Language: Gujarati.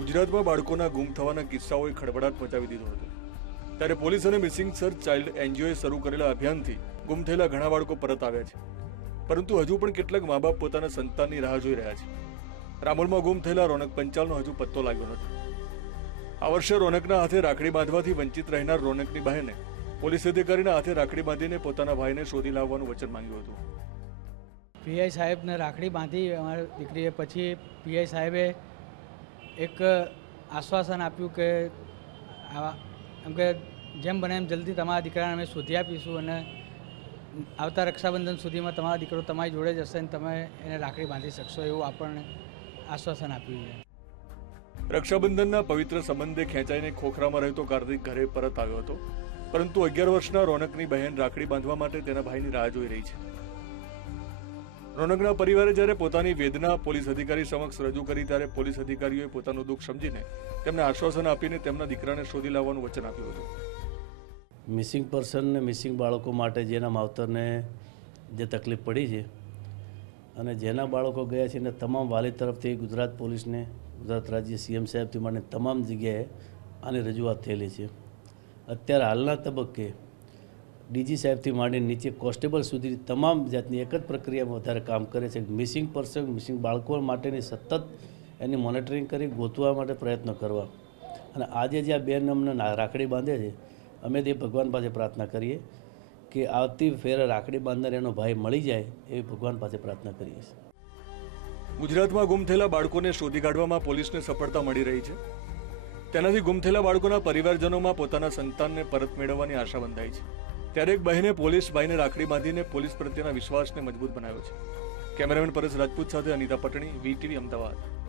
ગુજરાતમાં બાળકોના ગુમ થવાના કિસ્સાઓએ ખળભળાટ મચાવી દીધો હતો. ત્યારે પોલીસ અને મિસિંગ સર્ચ ચાઇલ્ડ એનજીઓએ શરૂ કરેલા અભિયાનથી ગુમ થયેલા ઘણા બાળકો પરત આવ્યા છે. પરંતુ હજુ પણ કેટલાક મા બાપ પોતાના સંતાનની રાહ જોઈ રહ્યા છે. રામોલમાં ગુમ થયેલા રોનક પંચાલનો હજુ પત્તો લાગ્યો નથી આ વર્ષે રોનકના હાથે રાખડી બાંધવાથી વંચિત રહેનાર રોનકની બહેને પોલીસ અધિકારીના હાથે રાખડી બાંધીને પોતાના ભાઈને શોધી લાવવાનું વચન માંગ્યું હતું. પીઆઈ સાહેબને રાખડી બાંધી અમારી દીકરીએ પછી પીઆઈ સાહેબે એક આશ્વાસન આપ્યું કે આવા એમ કે જેમ બને એમ જલ્દી તમારા દીકરાને અમે શોધી આપીશું અને આવતા રક્ષાબંધન સુધીમાં તમારો દીકરો તમારી જોડે જ હશે અને તમે એને રાખડી બાંધી શકશો એવું આપણને આશ્વાસન આપ્યું છે. રક્ષાબંધનના પવિત્ર સંબંધે ખેંચાઈને ખોખરામાં રહેતો કાર્તિક ઘરે પરત આવ્યો હતો. પરંતુ અગિયાર વર્ષના રોનકની બહેન રાખડી બાંધવા માટે તેના ભાઈની રાહ જોઈ રહી છે. રોનકના પરિવારે જ્યારે પોતાની વેદના પોલીસ અધિકારી સમક્ષ રજૂ કરી ત્યારે પોલીસ અધિકારીઓએ પોતાનું દુઃખ સમજીને તેમને આશ્વાસન આપીને તેમના દીકરાને શોધી લાવવાનું વચન આપ્યું હતું. મિસિંગ પર્સન ને મિસિંગ બાળકો માટે જેના માવતરને જે તકલીફ પડી છે અને જેના બાળકો ગયા છે એને તમામ વાલી તરફથી ગુજરાત પોલીસને, ગુજરાત રાજ્ય સીએમ સાહેબથી માંડીને તમામ જગ્યાએ આની રજૂઆત થયેલી છે. અત્યારે હાલના તબક્કે ડીજી સાહેબથી માંડીને નીચે કોન્સ્ટેબલ સુધી તમામ જાતની એક જ પ્રક્રિયામાં વધારે કામ કરે છે. મિસિંગ પર્સન, મિસિંગ બાળકો માટેની સતત એની મોનિટરિંગ કરી, ગોતવા માટે પ્રયત્ન કરવા. અને આજે જે આ બેન અમને રાખડી બાંધે છે, અમે તે ભગવાન પાસે પ્રાર્થના કરીએ કે આવતી ફેર રાખડી બાંધનાર એનો ભાઈ મળી જાય એવી ભગવાન પાસે પ્રાર્થના કરીએ છીએ. ગુજરાતમાં ગુમ થયેલા બાળકોને શોધી કાઢવામાં પોલીસને સફળતા મળી રહી છે. તેનાથી ગુમ થયેલા બાળકોના પરિવારજનોમાં પોતાના સંતાનને પરત મેળવવાની આશા બંધાઈ છે. ત્યારે એક બહેને પોલીસ ભાઈને રાખડી બાંધીને પોલીસ પ્રત્યેના વિશ્વાસને મજબૂત બનાવ્યો છે. કેમેરામેન પરેશ રાજપૂત સાથે અનિતા પટણી વીટીવી અમદાવાદ.